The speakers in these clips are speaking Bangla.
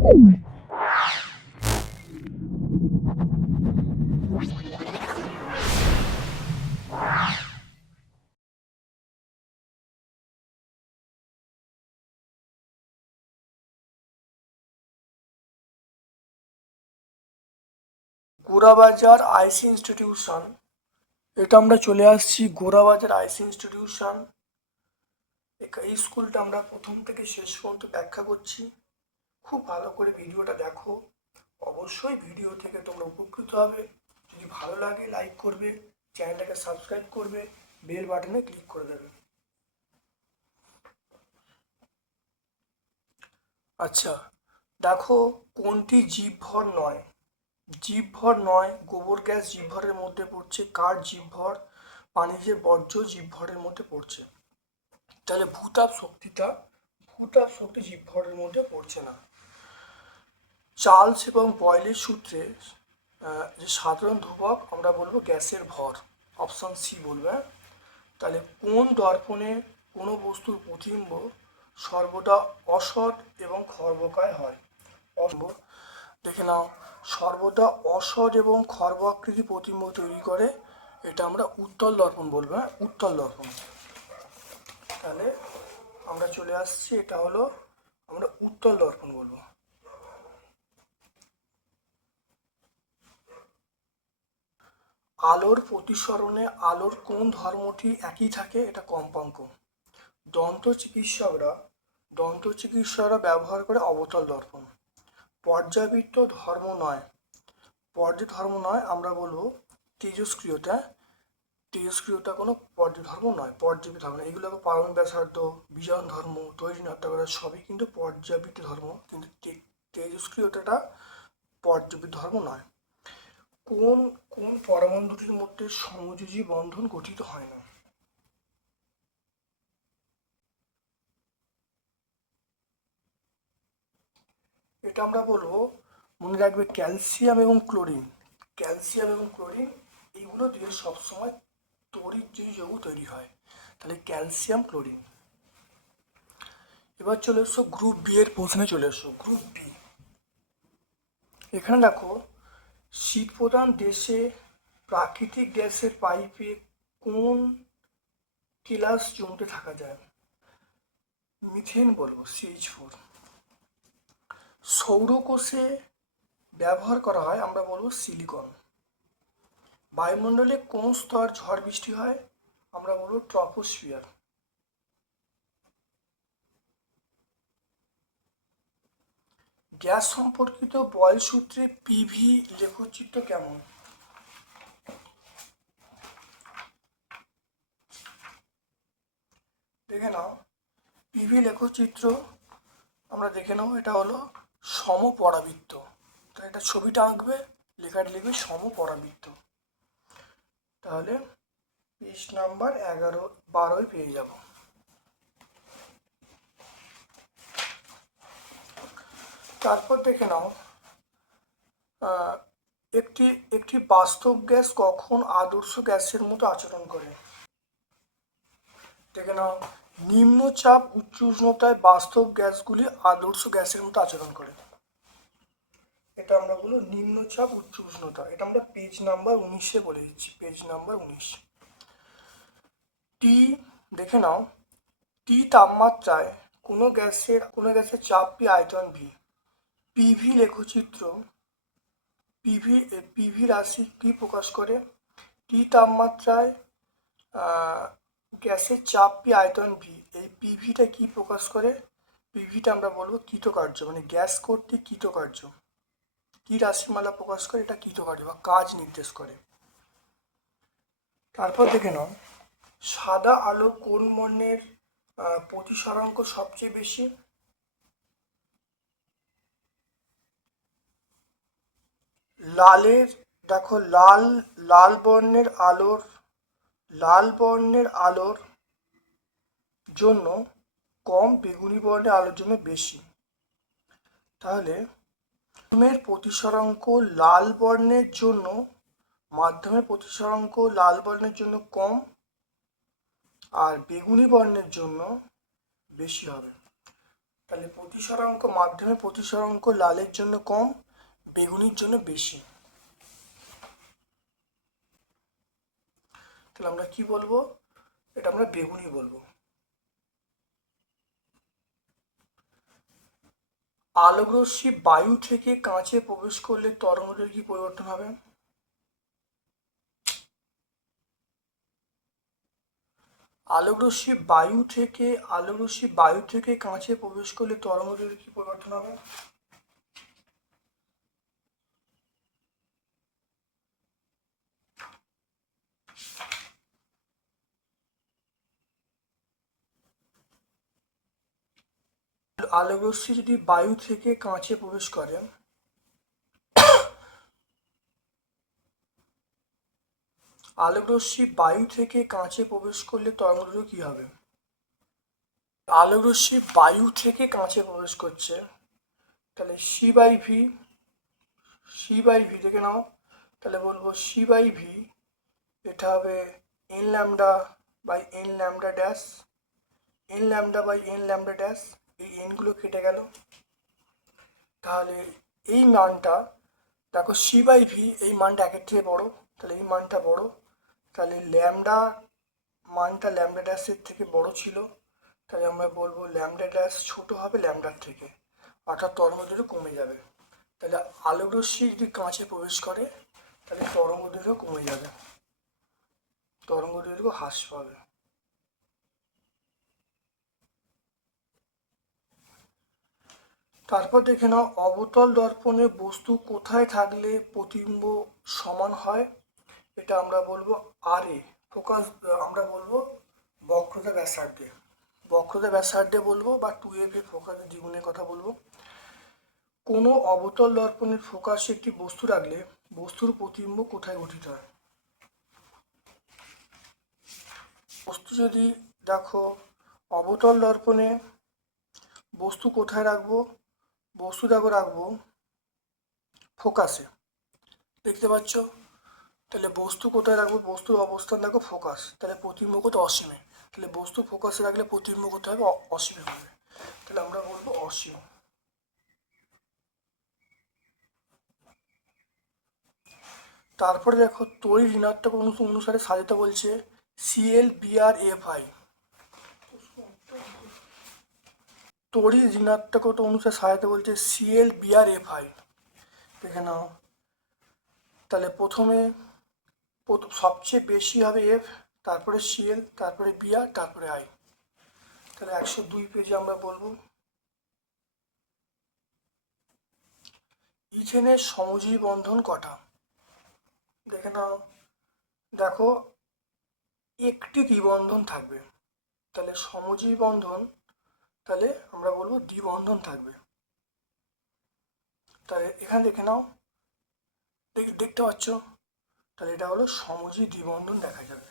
গোড়াবাজার আইসি ইনস্টিটিউশন, এটা আমরা চলে আসছি গোড়াবাজার আইসি ইনস্টিটিউশন। এই স্কুলটা আমরা প্রথম থেকে শেষ পর্যন্ত ব্যাখ্যা করছি, খুব ভালো করে ভিডিওটা দেখো। অবশ্যই ভিডিও থেকে তোমরা উপকৃত হবে। যদি ভালো লাগে লাইক করবে, চ্যানেলটাকে সাবস্ক্রাইব করবে, বেল বাটনে ক্লিক করে দেবে। আচ্ছা, দেখো কোনটি জীবভর নয়। জীবভর নয়, গোবর গ্যাস জীবভরের মধ্যে পড়ছে। কাঠ জীবভর, পানিজের বর্জ্য জীবভরের মধ্যে পড়ছে। তাহলে ভূতাপ শক্তি জীবভরের মধ্যে পড়ছে না। চার্লস এবং বয়েলের সূত্রে যে সাধারণ ধ্রুবক আমরা বলবো গ্যাসের ভর, অপশন সি বলবে। তাহলে কোন দর্পণে কোনো বস্তুর প্রতিবিম্ব সর্বদা অসৎ এবং খর্বকায় হয়? দেখে নাও, সর্বদা অসৎ এবং খর্ব আকৃতি প্রতিবিম্ব তৈরি করে, এটা আমরা উত্তল দর্পণ বলবো। উত্তল দর্পণ। তাহলে আমরা চলে আসছি, এটা হলো আমরা উত্তল দর্পণ বলবো। আলোর প্রতিসরণে আলোর কোন ধর্মটি একই থাকে? এটা কম্পাঙ্ক। দন্ত চিকিৎসকরা ব্যবহার করে অবতল দর্পণ। পর্যাবৃত্ত ধর্ম নয়, ধর্ম নয়, আমরা বলবো তেজস্ক্রিয়তা। তেজস্ক্রিয়তা কোনো ধর্ম নয়, পর্যাবৃত্ত ধর্ম। এগুলো পারমাণবিক ব্যাসার্ধ, বিজন ধর্ম, তৈরি হত্যাকরা সবই কিন্তু পর্যাবৃত্ত ধর্ম, কিন্তু তেজস্ক্রিয়তাটা পর্যাবৃত্ত ধর্ম নয়। কোন কোন পরমাণু দুটির মধ্যে সমযোজী বন্ধন গঠিত হয় না? এটা আমরা বলবো, মনে রাখবে, ক্যালসিয়াম এবং ক্লোরিন। ক্যালসিয়াম এবং ক্লোরিন এইগুলো দিয়ে সবসময় তড়িৎ যৌগ তৈরি হয়। তাহলে ক্যালসিয়াম ক্লোরিন। এবার চলে এসো গ্রুপ বি এর প্রশ্নে চলে এসো। গ্রুপ বি, এখানে দেখো, শীত প্রধান দেশে প্রাকৃতিক গ্যাসের পাইপে কোন কেলাস জমতে থাকা যায়? মিথেন বলবো, CH4। সৌরকোষে ব্যবহার করা হয়, আমরা বলবো সিলিকন। বায়ুমণ্ডলে কোন স্তর ঝড় বৃষ্টি হয়? আমরা বলবো ট্রপোস্ফিয়ার। গ্যাস সম্পর্কিত বয়েল সূত্রে পিভি লেখচিত্র কেমন? দেখে নাও, পিভি লেখচিত্র আমরা দেখে নাও, এটা হলো সমপরাবৃত্ত। তো এটা ছবিটা আঁকবে, লেখাটা লিখবে সমপরাবৃত্ত। তাহলে পৃষ্ঠা নাম্বার 11-12 পেয়ে যাব। তারপর দেখে নাও, একটি একটি বাস্তব গ্যাস কখন আদর্শ গ্যাসের মতো আচরণ করে? দেখে নাও, নিম্নচাপ উচ্চ উষ্ণতায় বাস্তব গ্যাসগুলি আদর্শ গ্যাসের মতো আচরণ করে। এটা আমরা বলবো নিম্নচাপ উচ্চ উষ্ণতা। এটা আমরা পেজ নাম্বার 19-এ বলে দিচ্ছি, পেজ নাম্বার 19। টি, দেখে নাও, টি তাপমাত্রায় কোনো গ্যাসের চাপ পি, আয়তন ভি। পিভি লেখচিত্র, পিভি রাশি কি প্রকাশ করে? টি তাপমাত্রায় গ্যাসের চাপ পি, আয়তন ভি। এই পিভিটা কি প্রকাশ করে? পিভিটা আমরা বলবো কৃতকার্য, মানে গ্যাস কর্তৃক কৃতকার্য। কি রাশিমালা প্রকাশ করে? এটা কৃতকার্য বা কাজ নির্দেশ করে। তারপর দেখে নাও, সাদা আলো কোন বর্ণের প্রতিসরাঙ্ক সবচেয়ে বেশি? লালের, দেখো, লাল বর্ণের আলোর জন্য কম, বেগুনি বর্ণের আলোর জন্য বেশি। তাহলে মাধ্যমের প্রতিসরাঙ্ক লাল বর্ণের জন্য কম, আর বেগুনি বর্ণের জন্য বেশি হবে। তাহলে প্রতিসরাঙ্ক মাধ্যমে প্রতিসরাঙ্ক লালের জন্য কম, বেগুনির জন্য বেশি। তাহলে আমরা কি বলবো? এটা আমরা বেগুনি বলবো। আলোকরশ্মি বায়ু থেকে কাঁচে প্রবেশ করলে তরঙ্গদৈর্ঘ্যের কি পরিবর্তন হবে? আলোকরশ্মি বায়ু থেকে কাঁচে প্রবেশ করলে তরঙ্গদৈর্ঘ্যের কি পরিবর্তন হবে? আলোকরশ্মি যদি বায়ু থেকে কাঁচে প্রবেশ করে, আলোকরশ্মি বায়ু থেকে কাঁচে প্রবেশ করলে তরঙ্গদৈর্ঘ্য কি হবে? আলোকরশ্মি বায়ু থেকে কাঁচে প্রবেশ করছে, তাহলে সি বাই ভি দেখে নাও। তাহলে বলবো সি/ভি, এটা হবে N lambda by N lambda dash, N lambda by N lambda dash, এই এনগুলো কেটে গেল। তাহলে এই মানটা দেখো সি/ভি, এই মানটা একের থেকে বড়, তাহলে এই মানটা বড়, তাহলে ল্যামডা মানটা ল্যামডা ড্যাশের থেকে বড় ছিল, তাহলে আমরা বলবো ল্যামডা ড্যাশ ছোট হবে ল্যামডার থেকে, অর্থাৎ তরঙ্গদৈর্ঘ্য কমে যাবে। তাহলে আলোকরশ্মি যদি কাঁচে প্রবেশ করে তাহলে তরঙ্গদৈর্ঘ্য কমে যাবে, তরঙ্গদৈর্ঘ্য হ্রাস পাবে। তারপর দেখে নাও, অবতল দর্পণে বস্তু কোথায় থাকলে প্রতিবিম্ব সমান হয়? এটা আমরা বলবো আর এ ফোকাস, আমরা বলবো বক্রতা ব্যাসার্ধে, বক্রতা ব্যাসার্ধে বলবো, বা 2f এর ফোকাসের দ্বিগুণের কথা বলবো। কোনো অবতল দর্পণের ফোকাসে একটি বস্তু রাখলে বস্তুর প্রতিবিম্ব কোথায় গঠিত হয়? বস্তু যদি দেখো অবতল দর্পণে বস্তু কোথায় রাখবো, বস্তু দেখো রাখবো ফোকাসে, দেখতে পাচ্ছ? তাহলে বস্তু কোথায় রাখবো, বস্তুর অবস্থান দেখো ফোকাস, তাহলে প্রতিবিম্ব কোথায়? অসীমে। তাহলে বস্তু ফোকাসে রাখলে প্রতিবিম্ব কোথায় হবে? অসীমে হবে। তাহলে আমরা বলবো অসীম। তারপরে দেখো তড়িৎ ঋণাত্মক অনুসারে সাজাতে বলছে CL/Br/Fi, তড়িৎ ঋণাত্মকতা অনুসারে সাজাতে বলছে CL/Br/Fi, দেখে নাও। তাহলে প্রথমে সবচেয়ে বেশি হবে এফ, তারপরে সিএল, তারপরে বিআর, তারপরে আই। তাহলে 102 পেজে আমরা বলবো ইথেনের সমজীবী বন্ধন কটা? দেখে নাও, দেখো একটি দ্বিবন্ধন থাকবে, তাহলে সমজীবী বন্ধন, তাহলে আমরা বলবো দ্বিবন্ধন থাকবে। তাহলে এখানে দেখে নাও, দেখতে পাচ্ছ? তাহলে এটা হলো সমজীবী দ্বিবন্ধন দেখা যাবে।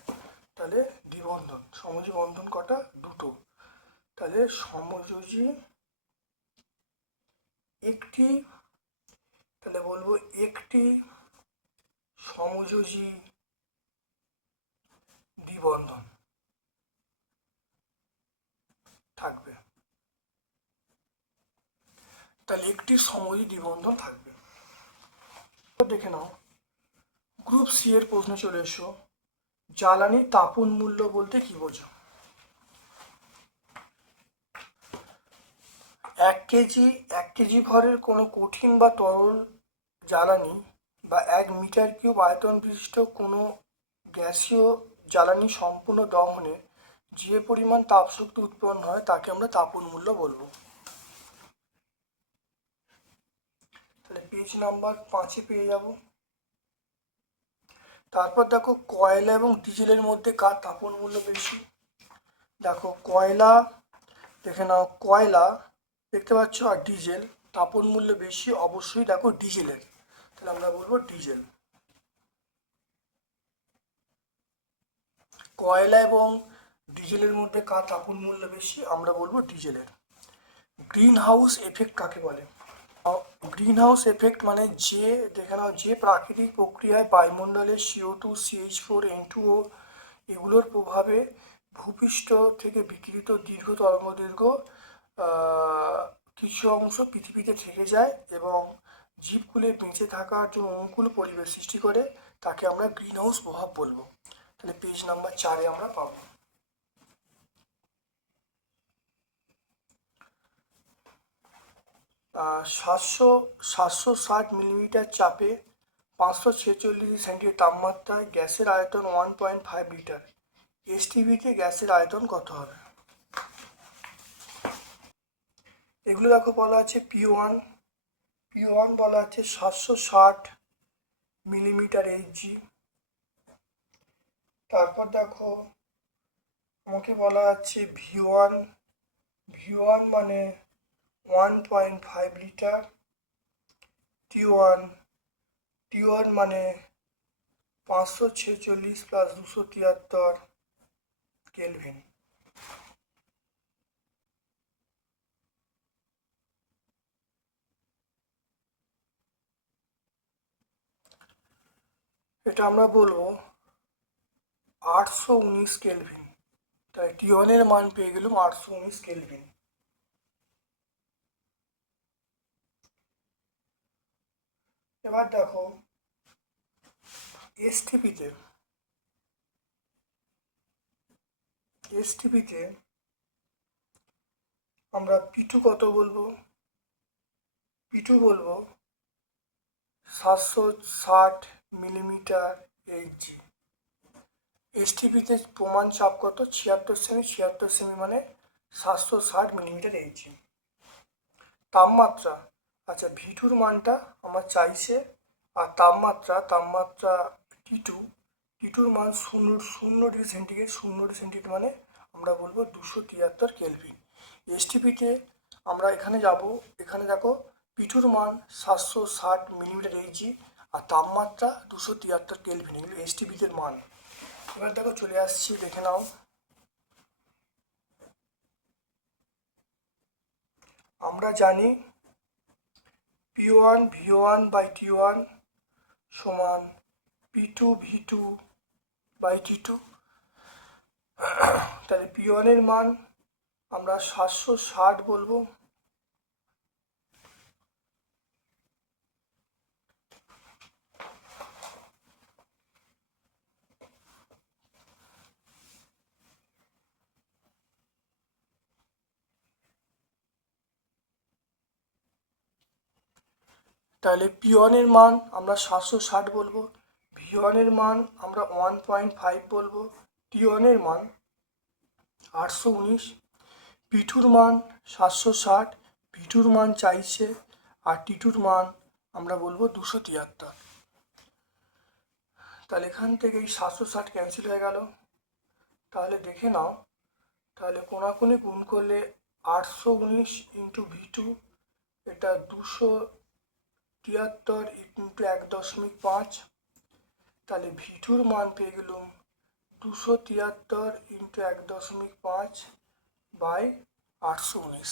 তাহলে দ্বিবন্ধন সমজীবী বন্ধন কটা? দুটো। তাহলে সমযোজী একটি, তাহলে বলবো একটি সমযোজী দ্বিবন্ধন থাকবে, তাহলে একটি সমযোজী দ্বিবন্ধন থাকবে। দেখে নাও, গ্রুপ সি এর প্রশ্ন চলে এসো, জ্বালানির তাপন মূল্য বলতে কি বোঝো? 1 কেজি ভরের কোনো কঠিন বা তরল জ্বালানি বা 1 মিটার কিউব আয়তন বিশিষ্ট কোনো গ্যাসীয় জ্বালানি সম্পূর্ণ দহনে যে পরিমাণ তাপশক্তি উৎপন্ন হয় তাকে আমরা তাপন মূল্য বলবো। তাহলে পেজ নাম্বার 5-এ পেয়ে যাব। তারপর দেখো কয়লা এবং ডিজেলের মধ্যে কার তাপন মূল্য বেশি? দেখো কয়লা, দেখে নাও কয়লা দেখতে পাচ্ছ, আর ডিজেল তাপন মূল্য বেশি অবশ্যই দেখো ডিজেলের, তাহলে আমরা বলবো ডিজেল। কয়লা এবং ডিজেলের মধ্যে কার তাপন মূল্য বেশি? আমরা বলবো ডিজেলের। গ্রিন হাউস এফেক্ট কাকে বলে? গ্রিন হাউস এফেক্ট মানে যে, দেখে নাও, যে প্রাকৃতিক প্রক্রিয়ায় বায়ুমণ্ডলের CO2, CH4, N2O এগুলোর প্রভাবে ভূপৃষ্ঠ থেকে বিকিরিত দীর্ঘ তরঙ্গদৈর্ঘ্য কিছু অংশ পৃথিবীতে থেকে যায় এবং জীবগুলির বেঁচে থাকার জন্য অনুকূল পরিবেশ সৃষ্টি করে, তাকে আমরা গ্রিন হাউস প্রভাব বলবো। তাহলে পেজ নাম্বার 4-এ আমরা পাবো। 760 মিলিমিটার চাপে 546 সেন্টিগ্রেড তাপমাত্রায় গ্যাসের আয়তন 1.5 লিটার। এসটিভিতে গ্যাসের আয়তন কত হবে? এগুলো দেখো বলা আছে P1 বলা আছে 760 মিলিমিটার এইচজি। তারপর দেখো আমাকে বলা আছে V1 মানে 1.5 লিটার। T1 মানে 546 প্লাস 273 কেলভিন। এটা আমরা বলবো 819 কেলভিন। তাই T1 এর মান পেয়ে গেলাম 819 কেলভিন। এবার দেখো এসটিপিতে আমরা P2 কত বলবো? P2 বলবো 760 মিলিমিটার এইচজি। এসটিপিতে প্রমাণ চাপ কত? 76 সেমি মানে 760 মিলিমিটার এইচজি। তাপমাত্রা, আচ্ছা V2-র মানটা আমার চাইছে, আর তাপমাত্রা টি টুর মান 0 ডিগ্রি সেন্টিগ্রেড মানে আমরা বলবো 273 কেলভিন। এসটিপিতে আমরা এখানে যাব, এখানে দেখো P2-র মান 760 মিলিমিটার এইচজি আর তাপমাত্রা 273 কেলভিন, এগুলো এসটিপিতে মান। এবার দেখো চলে আসছি, দেখে নাও। আমরা জানি P1 V1 বাই T1 সমান P2 V2 বাই T2। তাহলে P1 এর মান আমরা 760 বলবো। তাহলে P1 এর মান আমরা 760 বলবো, V1 এর মান আমরা 1.5 বলবো, T1 এর মান 819, P2-র মান 760, V2-র মান চাইছে, আর T2-র মান আমরা বলবো 273। তাহলে এখান থেকে এই 760 ক্যান্সেল হয়ে গেল। তাহলে দেখে নাও, তাহলে কোনাকুনি গুণ করলে 819 ইন্টু V2, এটা 273 ইন্টু 1.5। তাহলে V2-র মান পেয়ে গেলাম 273 ইন্টু 1.5 বাই 819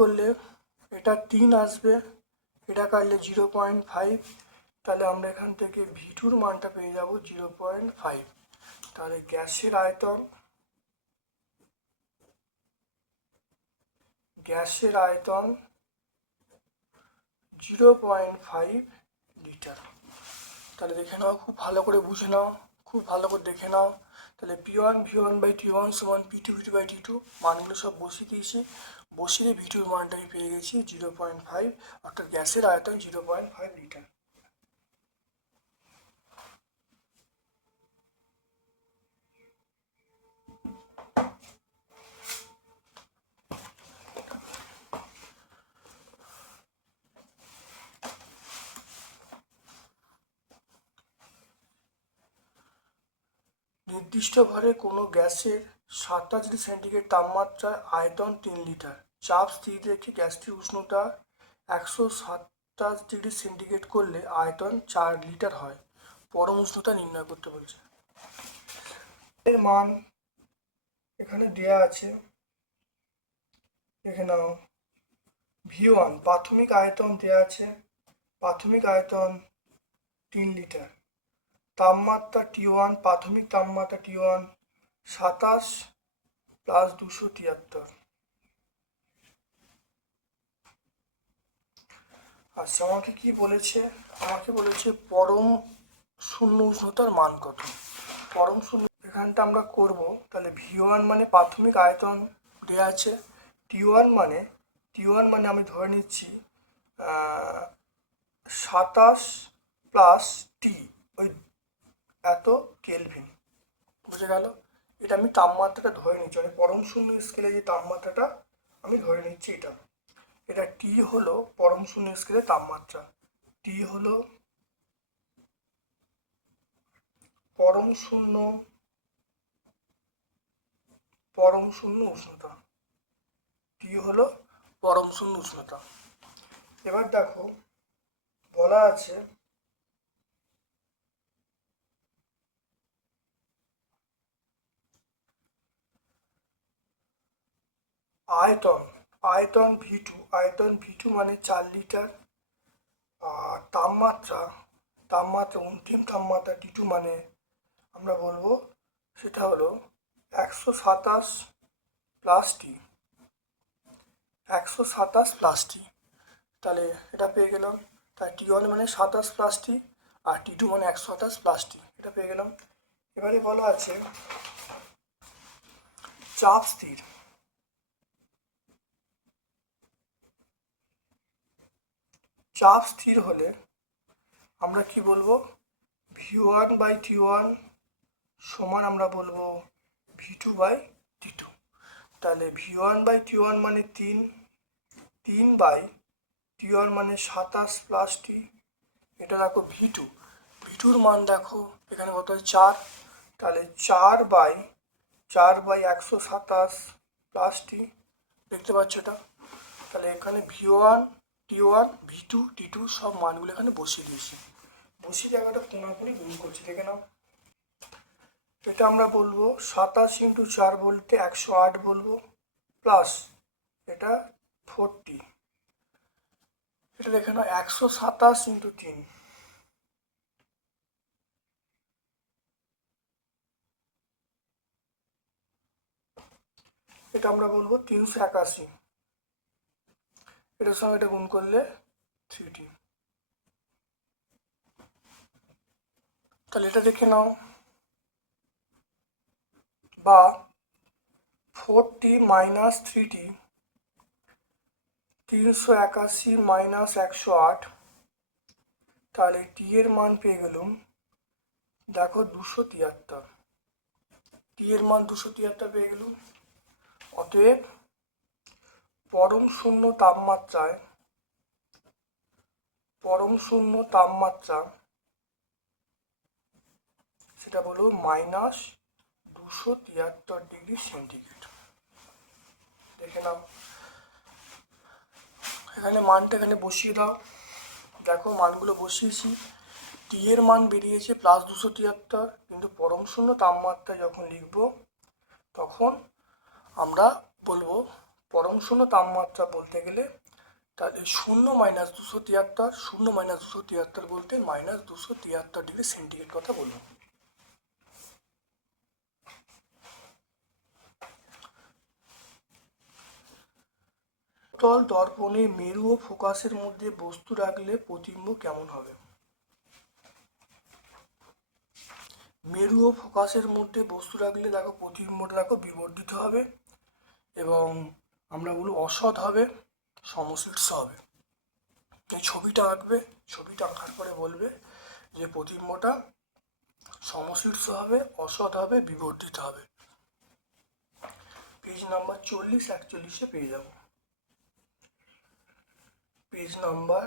করলে এটা 3 আসবে, এটা কাটলে 0.5। তাহলে আমরা এখান থেকে V2-র মানটা পেয়ে যাব 0.5। তাহলে গ্যাসের আয়তন 0.5 লিটার। তাহলে দেখে নাও, খুব ভালো করে বুঝে নাও, খুব ভালো করে দেখে নাও। তাহলে P1 V1 বাই T1 সমান P2 V2 বাই T2, মানগুলো সব বসিয়ে দিয়েছি, বসিয়ে V2-র মানটা আমি পেয়ে গেছি 0.5, অর্থাৎ গ্যাসের আয়তন 0.5 লিটার। নির্দিষ্ট ভরে কোনো গ্যাসের 27 ডিগ্রি সেন্টিগ্রেড তাপমাত্রায় আয়তন 3 লিটার, চাপ স্থির রেখে গ্যাসটির উষ্ণতা 127 ডিগ্রি সেন্টিগ্রেড করলে আয়তন 4 লিটার হয়। পরম উষ্ণতা নির্ণয় করতে বলছে। এর মান এখানে দেয়া আছে, দেখে নাও। V1 প্রাথমিক আয়তন দেয়া আছে, প্রাথমিক আয়তন 3 লিটার। তাপমাত্রা T1, প্রাথমিক তাপমাত্রা T1 27 প্লাস 273। আচ্ছা, আমাকে কি বলেছে? আমাকে বলেছে পরম শূন্য উষ্ণতার মান কত। পরম শূন্য এখানটা আমরা করব। তাহলে V1 মানে প্রাথমিক আয়তন দেওয়া আছে, টি ওয়ান মানে আমি ধরে নিচ্ছি 27 প্লাস টি, ওই এত কেলভিন। বুঝে গেল? এটা আমি তাপমাত্রাটা ধরে নিচ্ছি, মানে পরম শূন্য স্কেলে যে তাপমাত্রাটা আমি ধরে নিচ্ছি এটা। এটা টি হলো পরম শূন্য স্কেলে তাপমাত্রা, টি হলো পরম শূন্য উষ্ণতা, টি হলো পরম শূন্য উষ্ণতা। এবার দেখো বলা আছে আয়তন ভি টু মানে 4 লিটার। আর তাপমাত্রা অন্তিম তাপমাত্রা টি2 মানে আমরা বলবো সেটা হলো 127 প্লাস টি, 127 প্লাস টি। তাহলে এটা পেয়ে গেলাম। তাই টি1 মানে 27 প্লাস টি, আর টি2 মানে 127 প্লাস টি, এটা পেয়ে গেলাম। এবারে বলা আছে চাপ স্থির। চাপ স্থির হলে আমরা কি বলবো? V1/T1 সমান আমরা বলবো V2/T2। তাহলে V1/T1 মানে 3/T1 মানে 27 প্লাস টি। এটা দেখো ভিটুর মান দেখো এখানে কত হয় 4। তাহলে 4/127 প্লাস টি, দেখতে পাচ্ছ এটা? তাহলে এখানে V1/T1 V2/T2 সব মানগুলো এখানে বসিয়ে দিয়েছি, বসিয়ে জায়গাটা কোনাকুনি গুণ করছি, দেখে নাও। এটা আমরা বলবো 27 ইন্টু 4 বলতে 108 বলবো, প্লাস এটা 40, এটা দেখে নাও 127 ইন্টু 3, এটা আমরা বলবো 381, এটার সঙ্গে এটা গুণ করলে 3t। তাহলে এটা দেখে নাও, বা 4t মাইনাস 3t, 381 মাইনাস 108, তাহলে টি এর মান পেয়ে গেলাম দেখো 273, টি এর মান 273 পেয়ে গেলাম। অতএব পরম শূন্য তাপমাত্রা সেটা বলবো -273°C। দেখে নাও, এখানে মানটা এখানে বসিয়ে দাও। দেখো মানগুলো বসিয়েছি, টি এর মান বেরিয়েছে +273, কিন্তু পরম শূন্য তাপমাত্রা যখন লিখব তখন আমরা বলবো পরম শূন্য তাপমাত্রা বলতে গেলে তাহলে 0 - 273 বলতে -273°C কথা বলবো। তল দর্পণে মেরু ও ফোকাসের মধ্যে বস্তু রাখলে প্রতিবিম্ব কেমন হবে? মেরু ও ফোকাসের মধ্যে বস্তু রাখলে দেখো প্রতিবিম্বটা দেখো বিবর্ধিত হবে, এবং আমরা বলবো অসৎ হবে, সমশীর্ষ হবে। এই ছবিটা আঁকবে, ছবিটা আঁকার পরে বলবে যে প্রতিবিম্বটা সমশীর্ষ হবে, অসৎ হবে, বিবর্ধিত হবে। পেজ নাম্বার 40-41 পেয়ে যাবো। পেজ নাম্বার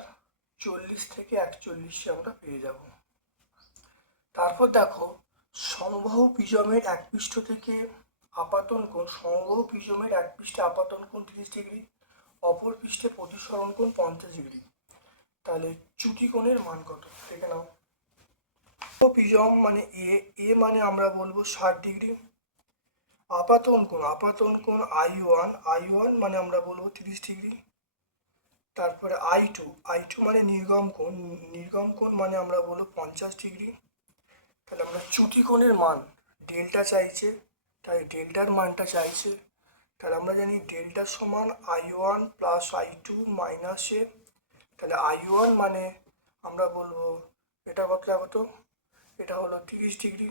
40 থেকে 41 আমরা পেয়ে যাব। তারপর দেখো সমবাহু প্রিজমের এক পৃষ্ঠ থেকে আপাতন কোণ, সমবাহু প্রিজমের এক পৃষ্ঠে আপাতন কোণ 30°, অপর পৃষ্ঠে প্রতিসরণ কোণ 50°। তাহলে চ্যুতি কোণের মান কত দেখে নাও। প্রিজম মানে এ মানে আমরা বলবো 60°। আপাতন কোণ I1 মানে আমরা বলবো 30°। তারপরে I2 মানে নির্গম কোণ মানে আমরা বলবো 50°। তাহলে আমরা চ্যুতি কোণের মান ডেল্টা চাইছে, তাই ডেল্টার মানটা চাইছে তাহলে আমরা জানি ডেল্টা সমান I1 প্লাস I2 মাইনাস এ। তাহলে I1 মানে আমরা বলবো এটা কত, এটা হলো 30 ডিগ্রি,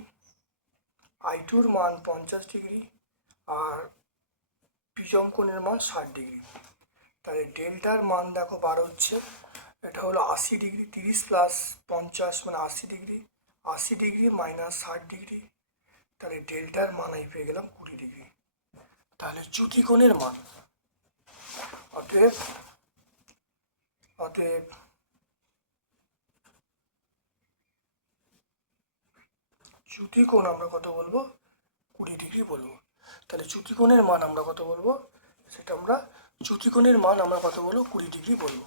I2-র মান 50 ডিগ্রি, আর বিজম কোণের মান 60 ডিগ্রি। তাহলে ডেল্টার মান দেখো বার হচ্ছে, এটা হলো 80 ডিগ্রি, 30 প্লাস 50 মানে 80 ডিগ্রি, 80 ডিগ্রি মাইনাস 60 ডিগ্রি, তাহলে ডেল্টার মান আমি পেয়ে গেলাম 20 ডিগ্রি। তাহলে চ্যুতিকোণের মান, অতএব চ্যুতিকোণ আমরা কত বলবো, 20 ডিগ্রি বলবো। তাহলে চ্যুতিকোণের মান আমরা কত বলবো, সেটা আমরা চ্যুতিকোণের মান আমরা কত বলবো, 20 ডিগ্রি বলবো।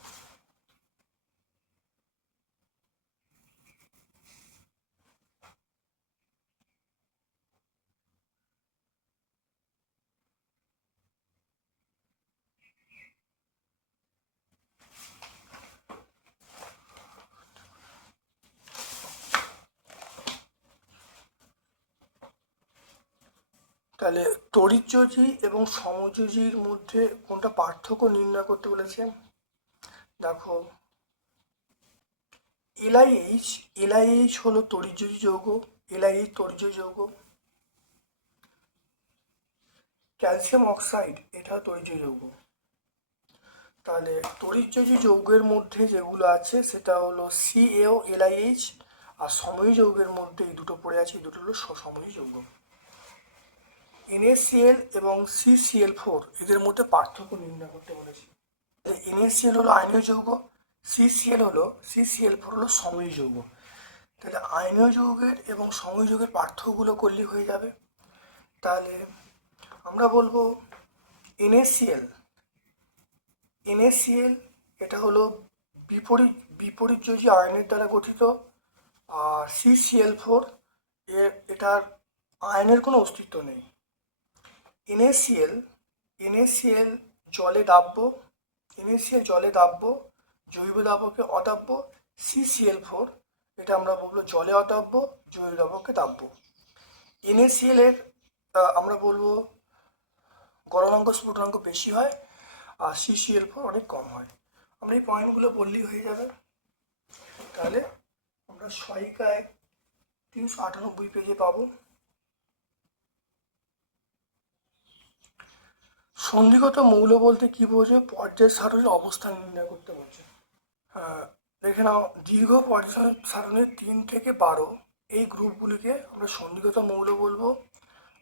তাহলে তড়িৎযোজী এবং সমযোজীর মধ্যে কোনটা পার্থক্য নির্ণয় করতে বলেছে। দেখো এলআইএইচ হলো তড়িৎযোজী যৌগ, এলআইএইচ তড়িৎযোজী যৌগ। ক্যালসিয়াম অক্সাইড এটা তড়িৎযোজী যৌগ। তাহলে তড়িৎযোজী যৌগের মধ্যে যেগুলো আছে সেটা হলো CaO এলআইএইচ, আর সমযোজী যৌগের মধ্যে এই দুটো পড়ে আছে, এই দুটো হলো সমযোজী যৌগ। NaCl এবং CCl4 এদের মধ্যে পার্থক্য নির্ণয় করতে বলেছি। NaCl হলো আয়নীয় যৌগ, CCl4 হলো সমযোজী যৌগ। তাহলে আয়নীয় যৌগের এবং সমযোজী যৌগের পার্থক্যগুলো করলেই হয়ে যাবে। তাহলে আমরা বলবো NaCl এটা হলো বিপরীতযোজী আয়নের দ্বারা গঠিত, আর CCl4 এটার আয়নের কোনো অস্তিত্ব নেই। NaCl জলে দাব্য, জৈব দাবকে অদাব্য। CCl4 এটা আমরা বলবো জলে অদাব্য, জৈব দাবকে দাব্য। NaCl এর আমরা বলবো গলনাঙ্ক স্ফুটনাঙ্ক বেশি হয়, আর CCl4 অনেক কম হয়। আমরা এই পয়েন্টগুলো বললেই হয়ে যাবে। তাহলে আমরা সহায়িকায় 398 পেজে পাবো। সন্ধিগত মৌল বলতে কি বোঝে, পর্যায় সারণীর অবস্থান নির্ণয় করতে বলছে। দেখে নাও, দীর্ঘ পর্যায় সারণীর 3 থেকে 12 এই গ্রুপগুলিকে আমরা সন্ধিগত মৌল বলবো।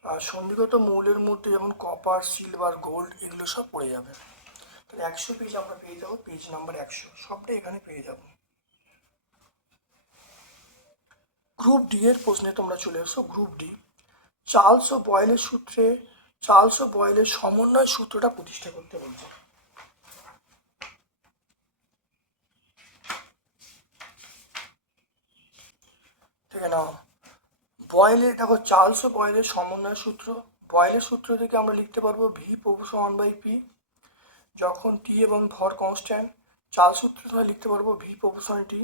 আর সন্ধিগত মৌলের মধ্যে যেমন কপার, সিলভার, গোল্ড এগুলো সব পড়ে যাবে। তাহলে 100 পেজ আমরা পেয়ে যাবো, পেজ নাম্বার 100 সবটাই এখানে পেয়ে যাবো। গ্রুপ ডি এর প্রশ্নে তোমরা চলে এসো। গ্রুপ ডি, চার্লস ও বয়েলের সমন্বয় সূত্রটা প্রতিষ্ঠা করতে বলছে। ঠিক আছে না, দেখো চার্লস ও বয়েলের সমন্বয় সূত্র, বয়েলের সূত্র থেকে আমরা লিখতে পারবো ভি প্রভূত 1/p, যখন টি এবং ভর কনস্ট্যান্ট। চার্লস সূত্র থেকে লিখতে পারবো ভি প্রভূত টি,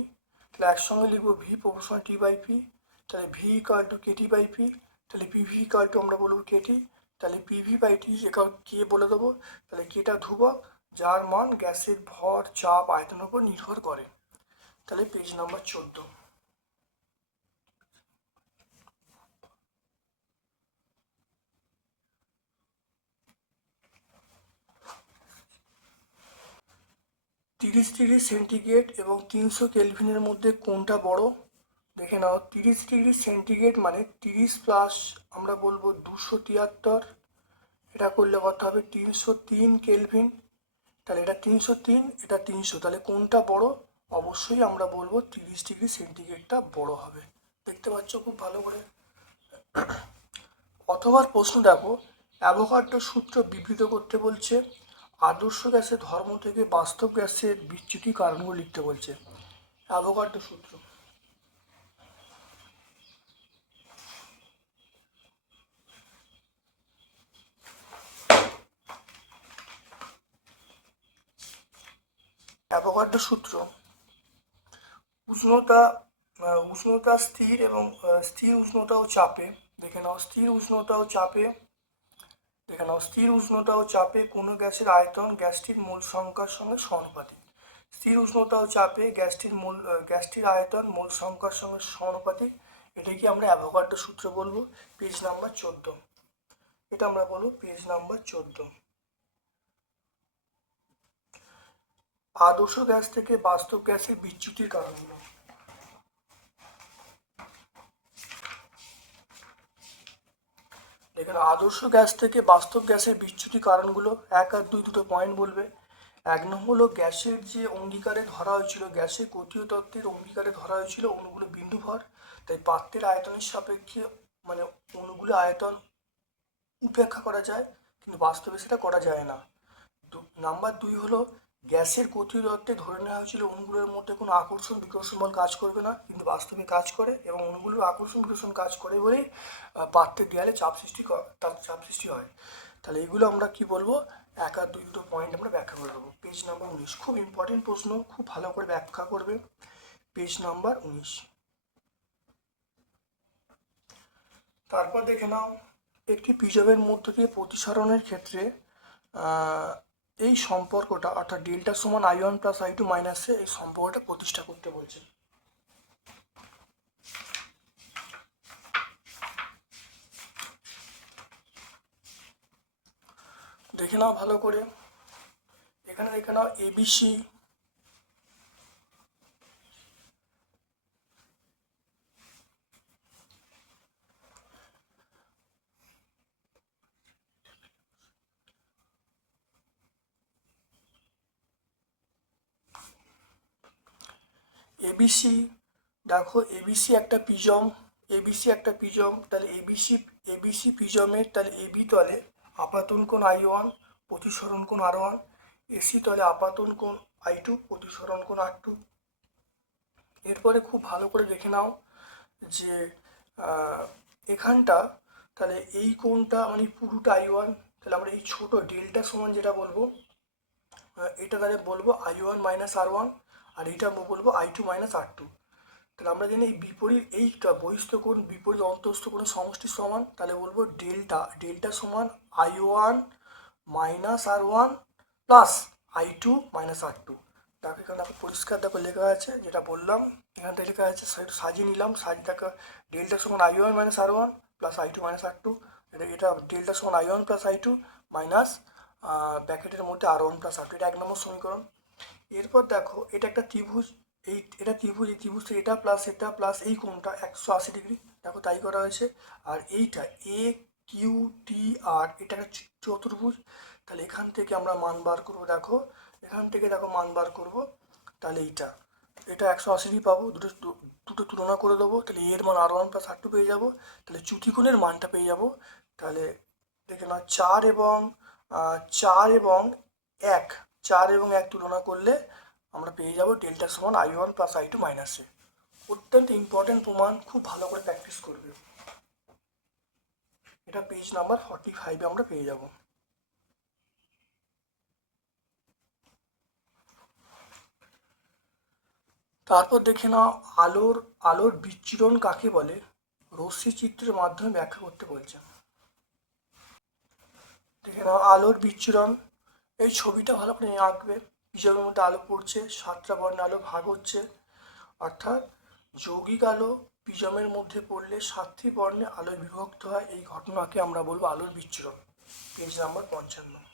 তাহলে একসঙ্গে লিখবো ভি প্রভূত টি/পি, তাহলে ভি ইকুয়াল টু KT/P, তাহলে পিভি ইকুয়াল টু আমরা বলবো কেটি, তাহলে PV/T কে বলে দেবো, তাহলে কেটা ধ্রুবক যার মান গ্যাসের ভর, চাপ, আয়তনের উপর নির্ভর করে। তাহলে পেজ নাম্বার 14। তিরিশ ডিগ্রি সেন্টিগ্রেড এবং 300 কেলভিনের মধ্যে কোনটা বড়। দেখে নাও, 30 ডিগ্রি সেন্টিগ্রেড মানে 30 প্লাস আমরা বলবো 273, এটা করলে কত হবে 303 কেলভিন। তাহলে এটা 303, এটা 300, তাহলে কোনটা বড়, অবশ্যই আমরা বলবো 30 ডিগ্রি সেন্টিগ্রেডটা বড় হবে। দেখতে পাচ্ছ খুব ভালো করে। অথবা প্রশ্ন দেখো, অ্যাভোগাড্রো সূত্র বিবৃত করতে বলছে, আদর্শ গ্যাসের ধর্ম থেকে বাস্তব গ্যাসের বিচ্যুতি কারণগুলো লিখতে বলছে। অ্যাভোগাড্রো সূত্র, অ্যাভোগাড্রো সূত্র, উষ্ণতা স্থির এবং স্থির উষ্ণতা ও চাপে। দেখে নাও, স্থির উষ্ণতা ও চাপে দেখে নাও, স্থির উষ্ণতা ও চাপে কোনো গ্যাসের আয়তন গ্যাসটির মোল সংখ্যার সঙ্গে সমানুপাতিক। স্থির উষ্ণতা ও চাপে গ্যাসটির আয়তন মোল সংখ্যার সঙ্গে সমানুপাতিক। এটাকে আমরা অ্যাভোগাড্রো সূত্র বলবো। পেজ নাম্বার 14, এটা আমরা বলবো পেজ নাম্বার 14। আদর্শ গ্যাস থেকে বাস্তব গ্যাসের বিচ্যুতির কারণগুলো। দেখেন, আদর্শ গ্যাস থেকে বাস্তব গ্যাসের বিচ্যুতি কারণগুলো 1 আর 2 দুটো পয়েন্ট বলবে। 1 নম্বর হলো গ্যাসের যে অঙ্গীকারে ধরা হয়েছিল, গ্যাসের গতীয় তত্ত্বের অঙ্গীকারে ধরা হয়েছিল অণুগুলো বিন্দুভর, তাই পাত্রের আয়তনের সাপেক্ষে মানে অণুগুলো আয়তন উপেক্ষা করা যায়, কিন্তু বাস্তবে সেটা করা যায় না। নাম্বার 2 হলো গ্যাসের গতীয় তত্ত্বে ধরে নেওয়া হয়েছিল অণুগুলোর মধ্যে কোনো আকর্ষণ বিকর্ষণ বল কাজ করবে না, কিন্তু বাস্তবে কাজ করে, এবং অণুগুলোর আকর্ষণ বিকর্ষণ কাজ করে বলেই পাত্রের দেয়ালে চাপ সৃষ্টি হয়। তাহলে এগুলো আমরা কি বলবো, 1 আর 2 দুটো পয়েন্ট আমরা ব্যাখ্যা করে দেবো। পেজ নাম্বার 19, খুব ইম্পর্টেন্ট প্রশ্ন, খুব ভালো করে ব্যাখ্যা করবে। Page number 19। তারপর দেখে নাও, একটি প্রিজমের মধ্য দিয়ে প্রতিসরণের ক্ষেত্রে এই সম্পর্কটা অর্থাৎ ডেল্টা সমান I1 প্লাস I2 মাইনাসে এই সম্পর্কটা প্রতিষ্ঠা করতে বলছে। দেখে নাও ভালো করে, এখানে দেখে নাও এবিসি এবিসি দেখো, এবিসি একটা প্রিজম, তাহলে এবিসি প্রিজমের তাহলে এবি তলে আপাতন কোণ I1, প্রতিসরণ কোণ R1, এসি তলে আপাতন কোণ I2, প্রতিসরণ কোণ R2। এরপরে খুব ভালো করে দেখে নাও যে এখানটা তাহলে এই কোণটা মানে পুরোটা I1, তাহলে আমরা এই ছোট ডেল্টা সমান যেটা বলবো এটা তাহলে বলবো I1 মাইনাস R1, আর এইটা বলবো I2 মাইনাস R2। তাহলে আমরা জানি এই বিপরীত এইটা বহিস্থ কোণ বিপরীত অন্তঃস্থ কোণের সমষ্টি সমান, তাহলে বলবো ডেল্টা সমান I1 minus R1 plus I2 minus R2। দেখো এখানে দেখো পরিষ্কার দেখো লেখা আছে, যেটা বললাম এখান থেকে লেখা আছে, সাজিয়ে নিলাম, সাজিয়ে দেখো ডেল্টা সমান I1 minus R1 plus I2 minus R2। এটা ডেল্টা সমান I1 প্লাস I2 মাইনাস ব্র্যাকেটের মধ্যে R1 প্লাস R2, এটা 1 নম্বর সমীকরণ। এরপর দেখো এটা একটা ত্রিভুজ, এই ত্রিভুজ থেকে এটা প্লাস এই কোণটা 180 ডিগ্রি, দেখো তাই করা হয়েছে। আর এইটা এ কিউ টি আর, এটা একটা চতুর্ভুজ, তাহলে এখান থেকে আমরা মান বার করবো। দেখো এখান থেকে দেখো মান বার করবো, তাহলে এটা 180 ডিগ্রি পাবো, দুটো তুলনা করে দেবো, তাহলে এর মান R1 প্লাস R2 পেয়ে যাবো, তাহলে চ্যুতিকোণের মানটা পেয়ে যাবো। তাহলে দেখে নাও 4 এবং 1 তুলনা করলে আমরা পেয়ে যাব ডেল্টা সমান I1 প্লাস I2 মাইনাসে। অত্যন্ত ইম্পর্টেন্ট প্রমাণ, খুব ভালো করে প্র্যাকটিস করবে। এটা পেজ নাম্বার 45 আমরা পেয়ে যাব। তারপর দেখে নাও আলোর বিচ্ছুরণ কাকে বলে, রশ্মি চিত্রের মাধ্যমে ব্যাখ্যা করতে বলছে। দেখে নাও আলোর বিচ্ছুরণ, এই ছবিটা ভালো করে আঁকবে। প্রিজমের মধ্যে আলো পড়ছে, 7টা বর্ণে আলো ভাগ হচ্ছে, অর্থাৎ যৌগিক আলো প্রিজমের মধ্যে পড়লে 7টি বর্ণে আলোয় বিভক্ত হয়, এই ঘটনাকে আমরা বলবো আলোর বিচ্ছুরণ। Page number 55।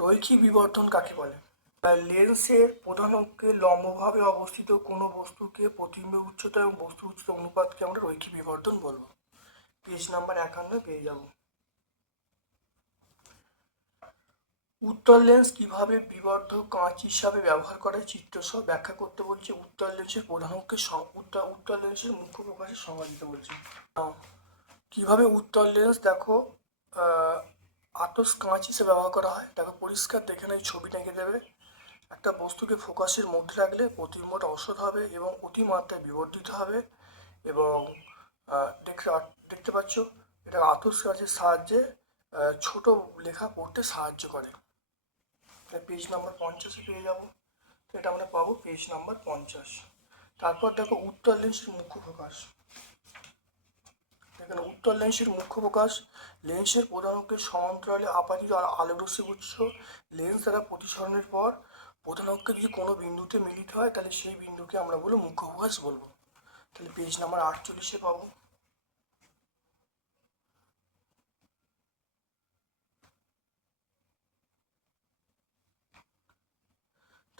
রৈখিক বিবর্ধন কাকে বলে, লেন্সের প্রধান অক্ষে লম্বভাবে অবস্থিত কোনো বস্তুকে প্রতিবিম্ব উচ্চতা এবং বস্তু উচ্চতা অনুপাতকে আমরা রৈখিক বিবর্ধন বলবো। পেজ নাম্বার 51 পেয়ে যাব। উত্তল লেন্স কিভাবে বিবর্ধক কাঁচ হিসাবে ব্যবহার করে চিত্রসহ ব্যাখ্যা করতে বলছে। উত্তল লেন্সের প্রধান অক্ষে উত্তল লেন্সের মুখ্য প্রকাশের সংজ্ঞা দিতে বলছে। কিভাবে উত্তল লেন্স দেখো আতস কাঁচ হিসেবে ব্যবহার করা হয়, দেখো পরিষ্কার দেখে না, এই ছবিটা এঁকে দেবে। একটা বস্তুকে ফোকাসের মধ্যে রাখলে প্রতিবিম্বটা অসৎ হবে এবং অতিমাত্রায় বিবর্ধিত হবে, এবং দেখতে পাচ্ছ এটা আতস কাঁচের সাহায্যে ছোট লেখা পড়তে সাহায্য করে। পেজ নাম্বার 50 পেয়ে যাব, তো এটা আমরা পাবো পেজ নাম্বার 50। তারপর দেখো উত্তল লেন্সের মুখ্য প্রকাশ, এখানে উত্তর লেন্সের মুখ্য প্রকাশ, লেন্সের প্রধান অক্ষের সমান্তরালে আপাতিত আলোকরশ্মি উৎস, লেন্স দ্বারা প্রতিসরণের পর প্রধান অক্ষে যদি কোনো বিন্দুতে মিলিত হয় তাহলে সেই বিন্দুকে আমরা বলবো মুখ্য প্রকাশ বলবো। তাহলে পেজ নাম্বার 48-এ পাবো।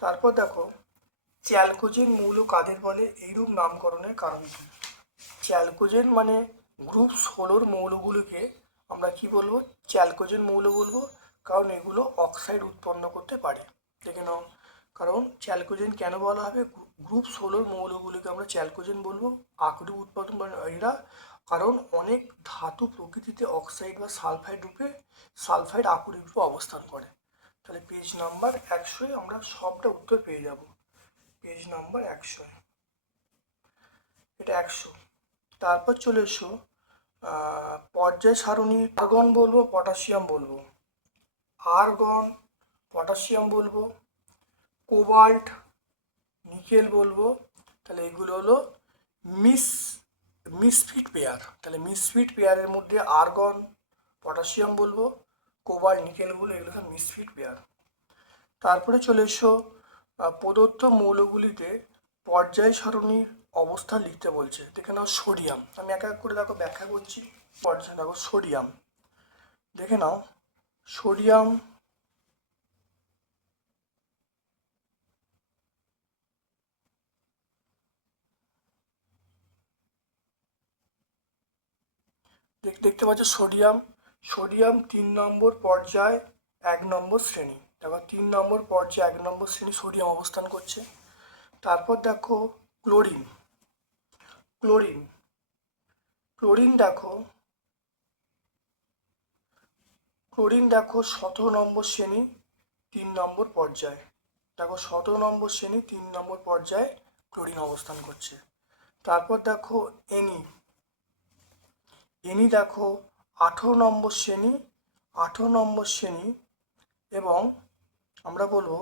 তারপর দেখো চ্যালকোজেন মৌল কাদের বলে, এইরূপ নামকরণের কারণ কি? চ্যালকোজেন মানে গ্রুপ 16 মৌলগুলিকে আমরা কি বলবো? চ্যালকোজেন মৌল বলবো, কারণ এগুলো অক্সাইড উৎপন্ন করতে পারে। দেখে নাও, কারণ চ্যালকোজেন কেন বলা হবে? গ্রুপ 16 মৌলগুলিকে আমরা চ্যালকোজেন বলবো, আকরিক উৎপাদন মানে এরা, কারণ অনেক ধাতু প্রকৃতিতে অক্সাইড বা সালফাইড আকরিক রূপে অবস্থান করে। তাহলে পেজ নাম্বার 100 আমরা সবটা উত্তর পেয়ে যাব। পেজ নাম্বার 100, এটা 100। তারপর চলে এসো পর্যায় সারণী। আর্গন বলবো, পটাশিয়াম বলবো, আর্গন পটাশিয়াম বলবো, কোবাল্ট নিকেল বলবো। তাহলে এগুলো হলো মিসফিট পেয়ার। তাহলে মিসফিট পেয়ারের মধ্যে আর্গন পটাশিয়াম বলবো, কোবাল্ট নিকেল বলবো, এগুলো সব মিসফিট পেয়ার। তারপরে চলে এসো প্রদত্ত মৌলগুলিতে পর্যায় সারণীর অবস্থা লিখতে বলছে। দেখে নাও সোডিয়াম, আমি এক এক করে দেখো ব্যাখ্যা করছি। পর্যায় দেখো সোডিয়াম, দেখে নাও সোডিয়াম দেখতে পাচ্ছ সোডিয়াম 3 নম্বর পর্যায় 1 নম্বর শ্রেণী। দেখো 3 নম্বর পর্যায়ে 1 নম্বর শ্রেণী সোডিয়াম অবস্থান করছে। তারপর দেখো ক্লোরিন দেখো 17 নম্বর শ্রেণী 3 নম্বর পর্যায়ে। দেখো 17 নম্বর শ্রেণী 3 নম্বর পর্যায়ে ক্লোরিন অবস্থান করছে। তারপর দেখো এনি দেখো 18 নম্বর শ্রেণী এবং আমরা বলবো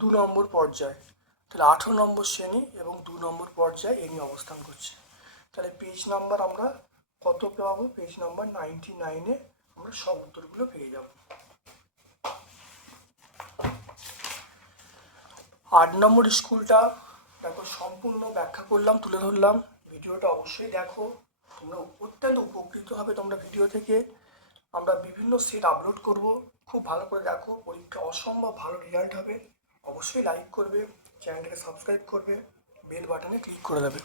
2 নম্বর পর্যায়। তাহলে 18 নম্বর শ্রেণী এবং 2 নম্বর পর্যায়ে এনি অবস্থান করছে। তাহলে পেজ নাম্বার আমরা কত পাবো? পেজ নাম্বার 99-এ আমরা সব উত্তরগুলো পেয়ে যাব। 8 নম্বর স্কুলটা দেখো সম্পূর্ণ ব্যাখ্যা করলাম, তুলে ধরলাম। ভিডিওটা অবশ্যই দেখো, তোমরা অত্যন্ত উপকৃত হবে তোমরা ভিডিও থেকে। আমরা বিভিন্ন সেট আপলোড করব, খুব ভালো করে দেখো, পরীক্ষা অসম্ভব ভালো রেজাল্ট হবে। অবশ্যই লাইক করবে, চ্যানেলটাকে সাবস্ক্রাইব করবে, বেল বাটনে ক্লিক করে দেবে।